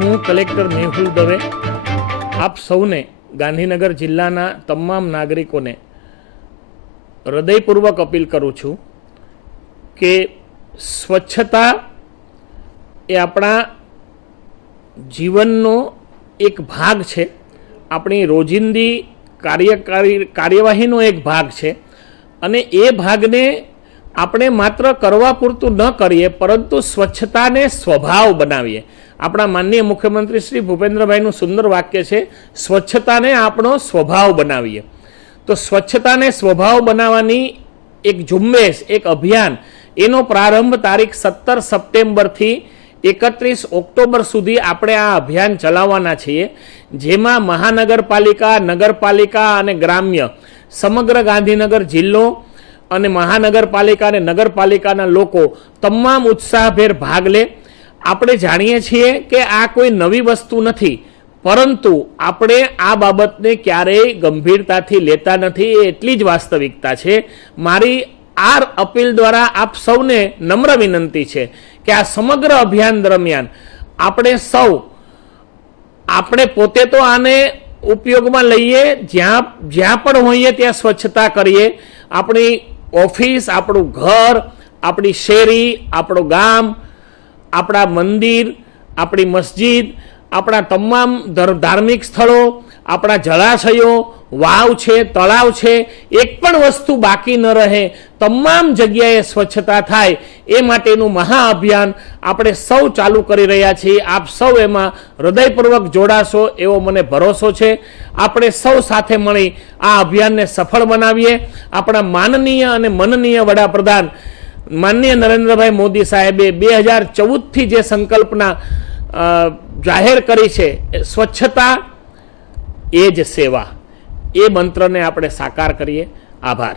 હું કલેક્ટર મેહુલ દવે, આપ સૌને ગાંધીનગર જિલ્લાના તમામ નાગરિકોને હૃદયપૂર્વક અપીલ કરું છું કે સ્વચ્છતા એ આપણા જીવનનો એક ભાગ છે. આપણી રોજિંદી કાર્યકારી કાર્યવાહીનો એક ભાગ છે. અને એ ભાગને આપણે માત્ર કરવા પૂરતું ન કરીએ, પરંતુ સ્વચ્છતાને સ્વભાવ બનાવીએ. આપણા માનનીય મુખ્યમંત્રી શ્રી ભૂપેન્દ્રભાઈનું સુંદર વાક્ય છે, સ્વચ્છતાને આપણો સ્વભાવ બનાવીએ. તો સ્વચ્છતાને સ્વભાવ બનાવવાની એક ઝુંબેશ, એક અભિયાન, એનો પ્રારંભ તારીખ સત્તર સપ્ટેમ્બરથી એકત્રીસ ઓક્ટોબર સુધી આપણે આ અભિયાન ચલાવવાના છીએ, જેમાં મહાનગરપાલિકા, નગરપાલિકા અને ગ્રામ્ય, સમગ્ર ગાંધીનગર જિલ્લો અને મહાનગરપાલિકા અને નગરપાલિકાના લોકો તમામ ઉત્સાહભેર ભાગ લે. આપણે જાણીએ છીએ કે આ કોઈ નવી વસ્તુ નથી, પરંતુ આપણે આ બાબતને ક્યારેય ગંભીરતાથી લેતા નથી, એ એટલી જ વાસ્તવિકતા છે. મારી આ અપીલ દ્વારા આપ સૌને નમ્ર વિનંતી છે કે આ સમગ્ર અભિયાન દરમિયાન આપણે સૌ, આપણે પોતે તો આને ઉપયોગમાં લઈએ, જ્યાં જ્યાં પણ હોઈએ ત્યાં સ્વચ્છતા કરીએ. આપણી ઓફિસ, આપણું ઘર, આપણી શેરી, આપણું ગામ, આપણા મંદિર, આપણી મસ્જિદ, આપણા તમામ ધાર્મિક સ્થળો, આપણા જળાશયો વાવ છે, તળાવ છે, એક પણ વસ્તુ બાકી ન રહે. તમામ જગ્યાએ સ્વચ્છતા થાય. એ માટેનું મહાઅભિયાન આપણે સૌ ચાલુ કરી રહ્યા છીએ. આપ સૌ એમાં હૃદયપૂર્વક જોડાશો, એવો મને ભરોસો છે. આપણે સૌ સાથે મળી આ અભિયાનને સફળ બનાવીએ. આપણા માનનીય અને મનનીય વડાપ્રધાન માનનીય નરેન્દ્રભાઈ મોદી સાહેબે બે હજાર ચૌદથી જે સંકલ્પના જાહેર કરી છે સ્વચ્છતા એ જ સેવા. એ મંત્રને આપણે સાકાર કરીએ. આભાર.